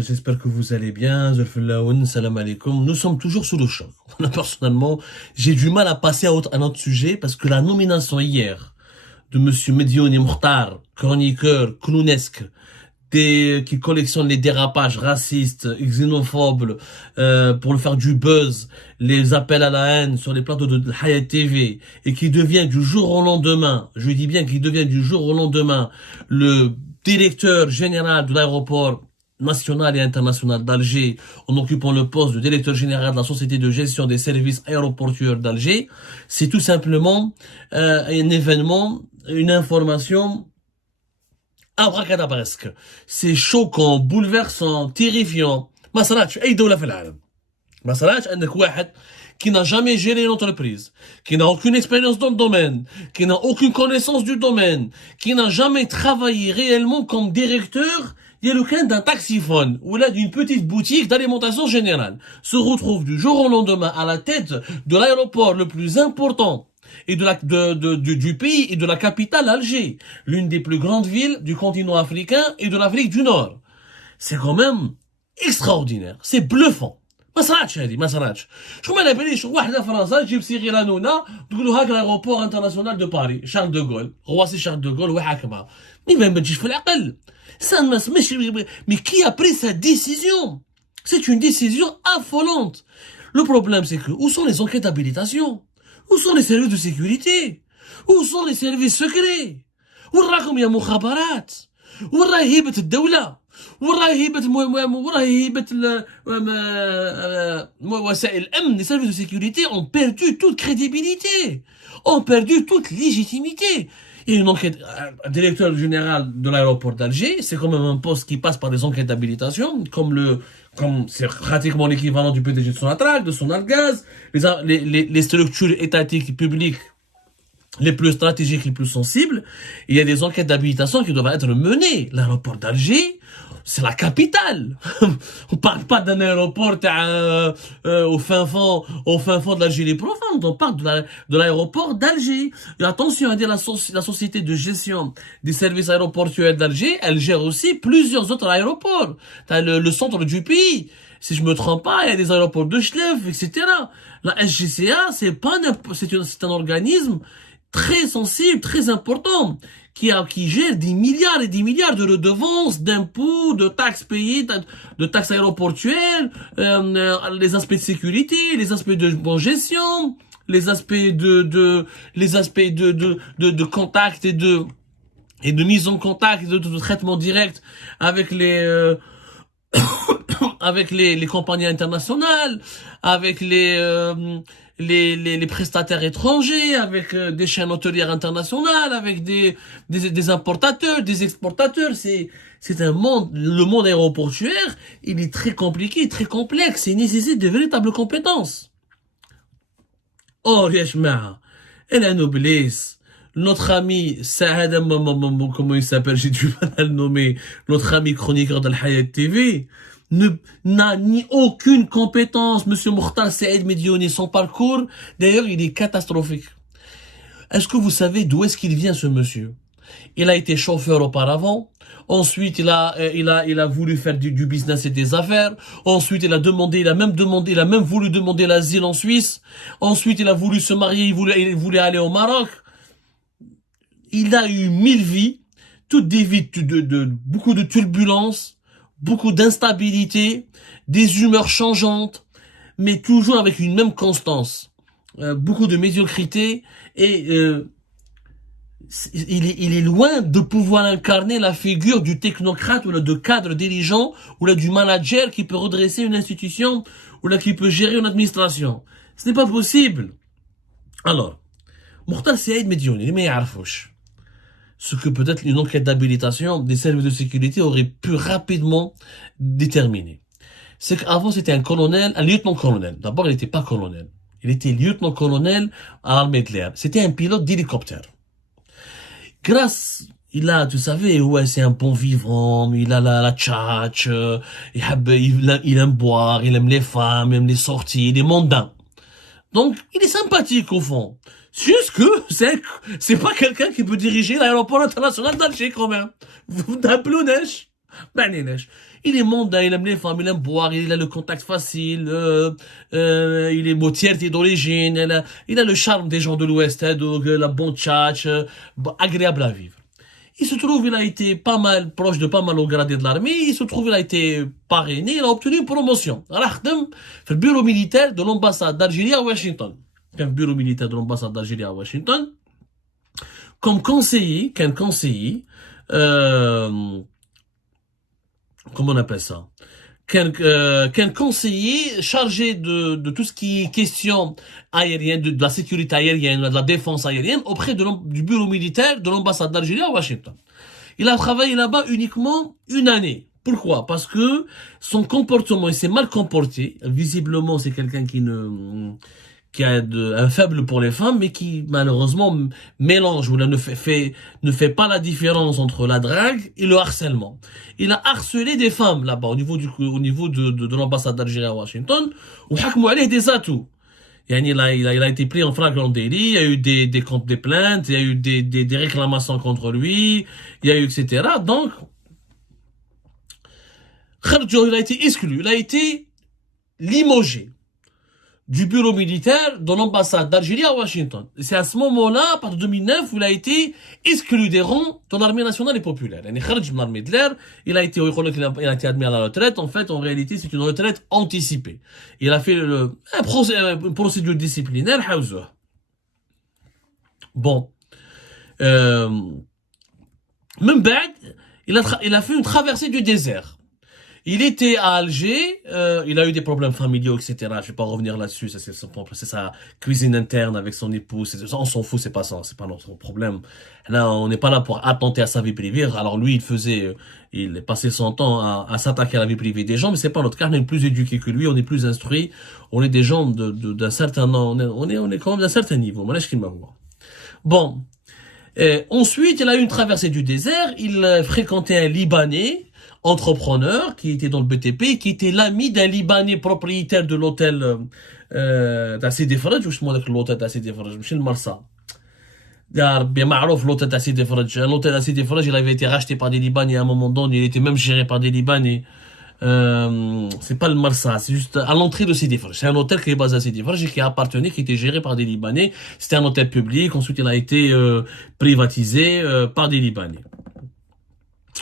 J'espère que vous allez bien. Salam alaikum. Nous sommes toujours sous le choc. Personnellement, j'ai du mal à passer à un autre sujet parce que la nomination hier de monsieur Medioni Mokhtar, chroniqueur clownesque, qui collectionne les dérapages racistes, xénophobes, pour le faire du buzz, les appels à la haine sur les plateaux de Hayat TV, et qui devient du jour au lendemain, je dis bien qu'il devient du jour au lendemain, le directeur général de l'aéroport national et international d'Alger, en occupant le poste de directeur général de la société de gestion des services aéroportuaires d'Alger, c'est tout simplement un événement, une information abracadabresque. C'est choquant, bouleversant, terrifiant. ما صراتش اي دولة في العالم. ما صراتش عندك واحد qui n'a jamais géré une entreprise, qui n'a aucune expérience dans le domaine, qui n'a aucune connaissance du domaine, qui n'a jamais travaillé réellement comme directeur d'un taxiphone ou là d'une petite boutique d'alimentation générale, se retrouve du jour au lendemain à la tête de l'aéroport le plus important et du pays et de la capitale Alger, l'une des plus grandes villes du continent africain et de l'Afrique du Nord. C'est quand même extraordinaire, c'est bluffant. ما صراتش هذه ما صراتش شو ما نبليش واحده فرنسا تجيب صيغه لانونا تقولوا هاك l'aéroport international de Paris Charles de Gaulle رواسي Charles de Gaulle وحاكمها ما تجيش في العقل ça mais qui a pris cette décision? C'est une décision affolante. Le problème c'est que où sont les enquêtes d'habilitation? Où sont les services de sécurité? Où sont les services secrets? وين راكم يا مخابرات؟ وين راهي هيبة الدولة؟ وين راهي هيبة وسائل الأمن؟ Les services de sécurité ont perdu toute crédibilité, ont perdu toute légitimité. Et une enquête, un directeur général de l'aéroport d'Alger, c'est quand même un poste qui passe par des enquêtes d'habilitation, comme c'est pratiquement l'équivalent du PDG de Sonatrach, de Sonalgaz, les structures étatiques publiques les plus stratégiques, les plus sensibles. Il y a des enquêtes d'habilitation qui doivent être menées. L'aéroport d'Alger, c'est la capitale. On parle pas d'un aéroport au fin fond de l'Algérie profonde. On parle de l'aéroport d'Alger. Et attention, la société de gestion des services aéroportuaires d'Alger, elle gère aussi plusieurs autres aéroports. T'as le centre du pays. Si je me trompe pas, il y a des aéroports de Chlef, etc. La SGCA, c'est un organisme très sensible, très important, qui gère des milliards et des milliards de redevances, d'impôts, de taxes payées, de taxes aéroportuaires, les aspects de sécurité, les aspects de bonne gestion, les aspects de contact et de mise en contact, de traitement direct avec les compagnies internationales, avec les prestataires étrangers, avec des chaînes hôtelières internationales, avec des importateurs, des exportateurs. C'est un monde, le monde aéroportuaire, il est très compliqué, très complexe, et il nécessite de véritables compétences. Or, Yashma, elle a noblesse. Notre ami Saad, comment il s'appelle, j'ai du mal à le nommer, notre ami chroniqueur de Hayat TV, n'a ni aucune compétence. Monsieur Mokhtar Saïd Medioni, son parcours, d'ailleurs, il est catastrophique. Est-ce que vous savez d'où est-ce qu'il vient, ce monsieur? Il a été chauffeur auparavant. Ensuite, il a voulu faire du business et des affaires. Ensuite, il a même voulu demander l'asile en Suisse. Ensuite, il a voulu se marier, il voulait aller au Maroc. Il a eu 1000 vies, toutes des vies de beaucoup de turbulences, beaucoup d'instabilité, des humeurs changeantes, mais toujours avec une même constance. Beaucoup de médiocrité et il est loin de pouvoir incarner la figure du technocrate ou là, de cadre dirigeant ou là, du manager qui peut redresser une institution ou là, qui peut gérer une administration. Ce n'est pas possible. Alors, Mokhtar Saïd Medioni, mais ce que peut-être une enquête d'habilitation des services de sécurité aurait pu rapidement déterminer. C'est qu'avant c'était un lieutenant-colonel. D'abord il n'était pas colonel. Il était lieutenant-colonel à l'armée de l'air. C'était un pilote d'hélicoptère. Tu savais, ouais, c'est un bon vivant, il a la tchatch, il aime boire, il aime les femmes, il aime les sorties, il est mondain. Donc, il est sympathique au fond. C'est juste que c'est pas quelqu'un qui peut diriger l'aéroport international d'Alger quand même. T'appelons-neige. Il est mondain, il aime les femmes, il aime boire, il a le contact facile, il est motier d'origine, il a le charme des gens de l'Ouest, hein, donc la bonne tchatch, agréable à vivre. Il se trouve, il a été pas mal, proche de pas mal au gradé de l'armée, il se trouve, il a été parrainé, il a obtenu une promotion. راح خدم في le bureau militaire de l'ambassade d'Algérie à Washington. كان في bureau militaire de l'ambassade d'Algérie à Washington. Comme conseiller, comment on appelle ça? Qu'un conseiller chargé de tout ce qui est question aérienne, de la sécurité aérienne, de la défense aérienne, auprès du bureau militaire de l'ambassade d'Algérie à Washington. Il a travaillé là-bas uniquement une année. Pourquoi? Parce que son comportement, il s'est mal comporté. Visiblement, c'est quelqu'un qui a un faible pour les femmes, mais qui malheureusement mélange ou ne fait pas la différence entre la drague et le harcèlement. Il a harcelé des femmes là-bas au niveau de l'ambassade d'Algérie à Washington, ou حكموا عليه des atouts. Il a été pris en flagrant délit, il y a eu des plaintes, il y a eu des réclamations contre lui, il y a eu etc. Donc, il a été exclu, il a été limogé du bureau militaire de l'ambassade d'Algérie à Washington. C'est à ce moment-là, à partir de 2009, où il a été exclu des rangs de l'armée nationale et populaire. Il a été admis à la retraite. En fait, en réalité, c'est une retraite anticipée. Il a fait une procédure disciplinaire. Bon. Même bad, il a fait une traversée du désert. Il était à Alger, il a eu des problèmes familiaux, etc. Je vais pas revenir là-dessus, c'est sa cuisine interne avec son épouse, on s'en fout, c'est pas notre problème. Là, on n'est pas là pour attenter à sa vie privée. Alors lui, il passait son temps à s'attaquer à la vie privée des gens, mais c'est pas notre cas, on est plus éduqué que lui, on est plus instruit, on est des gens d'un certain, on est quand même d'un certain niveau. Bon. Ensuite, il a eu une traversée du désert, il fréquentait un Libanais, entrepreneur qui était dans le BTP, qui était l'ami d'un Libanais propriétaire de l'hôtel d'Assidi Faraj, ou je sais l'hôtel d'Assidi Faraj, je le Marsa. Bien معروف l'hôtel d'Assidi Faraj. L'hôtel d'Assidi Faraj, il avait été racheté par des Libanais à un moment donné, il était même géré par des Libanais. C'est pas le Marsa, c'est juste à l'entrée de Sidi Faraj. C'est un hôtel qui est basé à Sidi Faraj et qui était géré par des Libanais. C'était un hôtel public, ensuite il a été privatisé par des Libanais.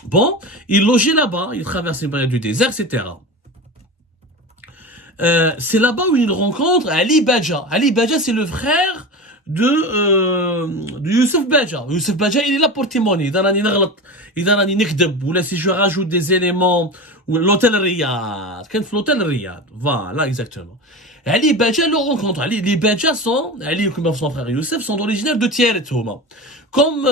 Bon, il logeait là-bas, il traversait du désert, etc. C'est là-bas où il rencontre Ali Badja. Ali Badja, c'est le frère de Youssef Badja. Youssef Badja, il est là pour témoigner. Ou là, si je rajoute des éléments, ou l'hôtel Riyad. L'hôtel Riyad. Voilà, exactement. Ali Badja le rencontre. Ali Badja Ali et son frère Youssef sont originaires de Tieret, comme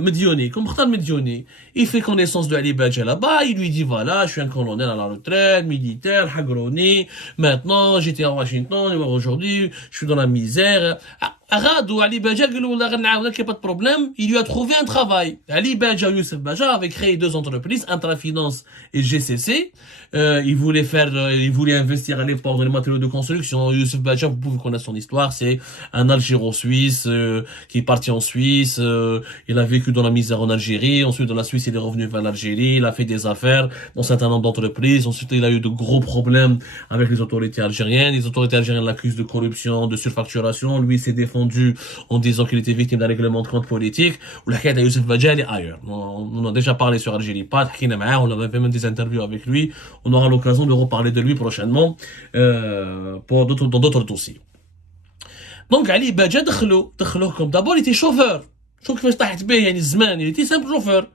Medioni, comme Khtar Medioni. Il fait connaissance de Ali Badja là-bas, il lui dit voilà, je suis un colonel à la retraite, militaire, Hagroni, maintenant j'étais à Washington, aujourd'hui je suis dans la misère. Arad ou Ali Badja, il n'y a pas de problème, il lui a trouvé un travail. Ali Badja et Youssef Badja avaient créé deux entreprises, Intrafinance et GCC. Il voulait investir à l'époque dans les matériaux de construction. Youssef Badja, vous pouvez connaître son histoire, c'est un Algéro-Suisse qui est parti en Suisse. Il a vécu dans la misère en Algérie. Ensuite, dans la Suisse, il est revenu vers l'Algérie. Il a fait des affaires dans un certain nombre d'entreprises. Ensuite, il a eu de gros problèmes avec les autorités algériennes. Les autorités algériennes l'accusent de corruption, de surfacturation. Lui, s'est défendu en disant qu'il était victime d'un règlement de compte politique. Ou la quête à Youssef Badja, elle est ailleurs. On a déjà parlé sur Algérie. On avait même des interviews avec lui. On aura l'occasion de reparler de lui prochainement dans d'autres dossiers. Donc Ali Badja دخلوا comme d'abord il était chauffeur. شوف كيفاش طاحت به يعني الزمان il était simple chauffeur.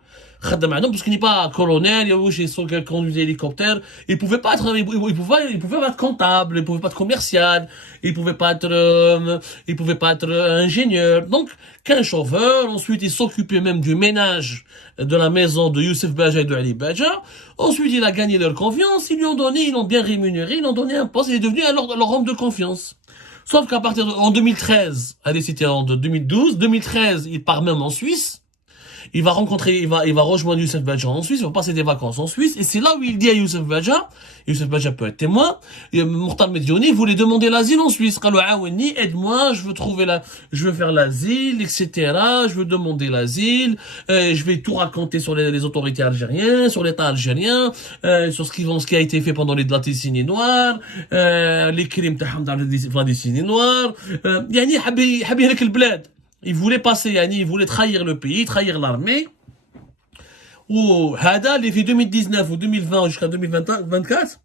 خدم عندهم parce qu'il n'est pas colonel, il conduisait hélicoptère, il pouvait pas être comptable, il pouvait pas être commercial, il pouvait pas être ingénieur. Donc qu'un chauffeur, ensuite il s'occupait même du ménage de la maison de Youssef Badja et de Ali Badja. Ensuite il a gagné leur confiance, ils l'ont bien rémunéré, ils lui ont donné un poste, il est devenu alors leur homme de confiance. Sauf qu'à partir en 2013, allez, c'était en 2012, il part même en Suisse. il va rencontrer, il va rejoindre Youssef Badja en Suisse, il va passer des vacances en Suisse, et c'est là où il dit à Youssef Badja peut être témoin, Mokhtar Mediouni voulait demander l'asile en Suisse. قال له عاوني, aide-moi, je veux faire l'asile, etc. Je veux demander l'asile, je vais tout raconter sur les autorités algériennes, sur l'État algérien, sur ce qui a été fait pendant la décennie noire, les crimes dans la décennie noire. يعني حب يهلك البلاد. Il voulait passer, يعني, il voulait trahir le pays, trahir l'armée. Ou Hada, les fait 2019 ou 2020 jusqu'à 2024,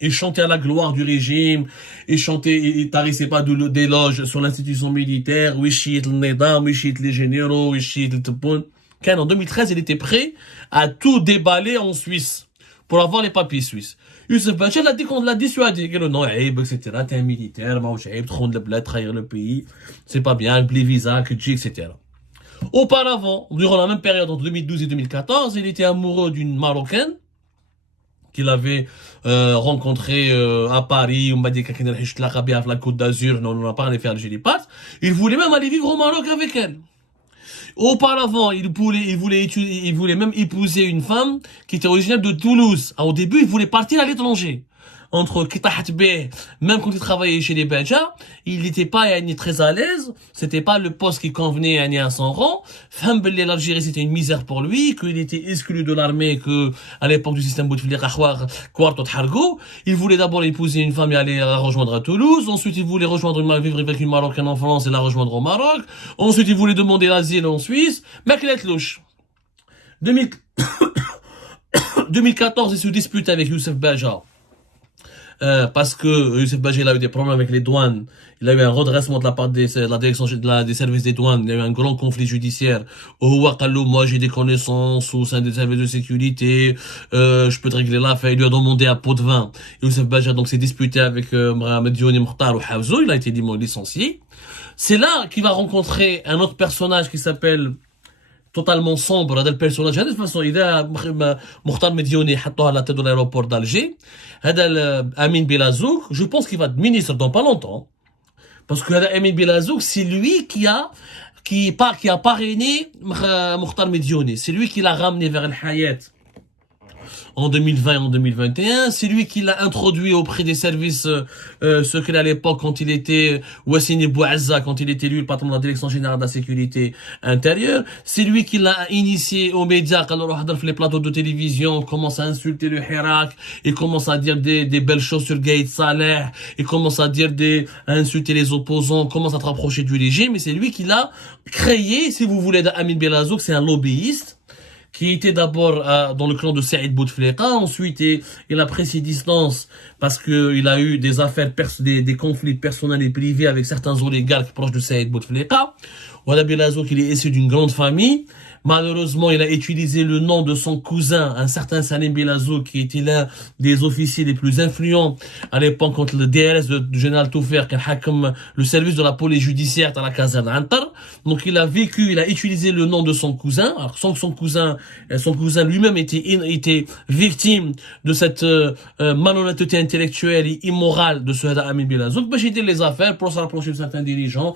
il chantait à la gloire du régime, il tarissait pas d'éloges sur l'institution militaire, Wishit le Nedam, Wishit les généraux, Wishit le Tebboun. En 2013, il était prêt à tout déballer en Suisse pour avoir les papiers suisses. Youssef Badja l'a dit qu'on l'a dissuadé, qu'il non, etc. T'es un militaire, trahir le pays, c'est pas bien, les visas, etc. Auparavant, durant la même période, entre 2012 et 2014, il était amoureux d'une Marocaine qu'il avait rencontrée à Paris. On m'a dit qu'il allait la Côte d'Azur, non, on n'a pas allé faire le Pass. Il voulait même aller vivre au Maroc avec elle. Auparavant, il voulait même épouser une femme qui était originaire de Toulouse. Au début, il voulait partir à l'étranger. Entre Kitahatbeh, même quand il travaillait chez les Badja, il n'était pas très à l'aise, c'était pas le poste qui convenait à son rang. L'Algérie, c'était une misère pour lui, qu'il était exclu de l'armée, que à l'époque du système Bouteflika, Quarto Hargo, il voulait d'abord épouser une femme et aller la rejoindre à Toulouse. Ensuite, il voulait vivre avec une Marocaine en France et la rejoindre au Maroc. Ensuite, il voulait demander l'asile en Suisse. Mais qu'il est louche. 2014, il se dispute avec Youssef Badja. Parce que Youssef Badja a eu des problèmes avec les douanes, il a eu un redressement de la part des direction des services des douanes, il y a eu un grand conflit judiciaire. Moi j'ai des connaissances au sein des services de sécurité, je peux te régler l'affaire. Il lui a demandé un pot de vin. Youssef Badja donc s'est disputé avec Mediouni Mokhtar ou Hafzou, il a été licencié. C'est là qu'il va rencontrer un autre personnage qui s'appelle totalement sombre. هذا البيرسوناج هذا de toute façon إذا مختار مديوني حطوها à la tête de l'aéroport d'Alger. هذا Amin Belazouk, je pense qu'il va être ministre dans pas longtemps, parce que Amin Belazouk, c'est lui qui a parrainé Mokhtar Mediouni, c'est lui qui l'a ramené vers El Hayat en 2020 et en 2021, c'est lui qui l'a introduit auprès des services secrets à l'époque quand il était Wassini Bouazza, quand il était lui le patron de la direction générale de la sécurité intérieure, c'est lui qui l'a initié aux médias quand on regarde les plateaux de télévision, commence à insulter le Hirak, et commence à dire des belles choses sur Gaïd Saleh, et commence à à insulter les opposants, commence à se rapprocher du régime, et c'est lui qui l'a créé, si vous voulez, Amin Belazouk, c'est un lobbyiste, qui était d'abord dans le clan de Saïd Bouteflika. Ensuite il a pris ses distances parce que il a eu des affaires des conflits personnels et privés avec certains oligarques proches de Saïd Bouteflika. Wada Belazouk, il est issu d'une grande famille. Malheureusement, il a utilisé le nom de son cousin, un certain Salim Belazouk, qui était l'un des officiers les plus influents à l'époque contre le DRS du général Toufer, qui a comme le service de la police judiciaire dans la caserne Antar. Donc, il a utilisé le nom de son cousin, alors sans que son cousin lui-même était victime de cette malhonnêteté intellectuelle et immorale de ce Amin Belazouk. Ben, j'ai dit les affaires pour se rapprocher de certains dirigeants.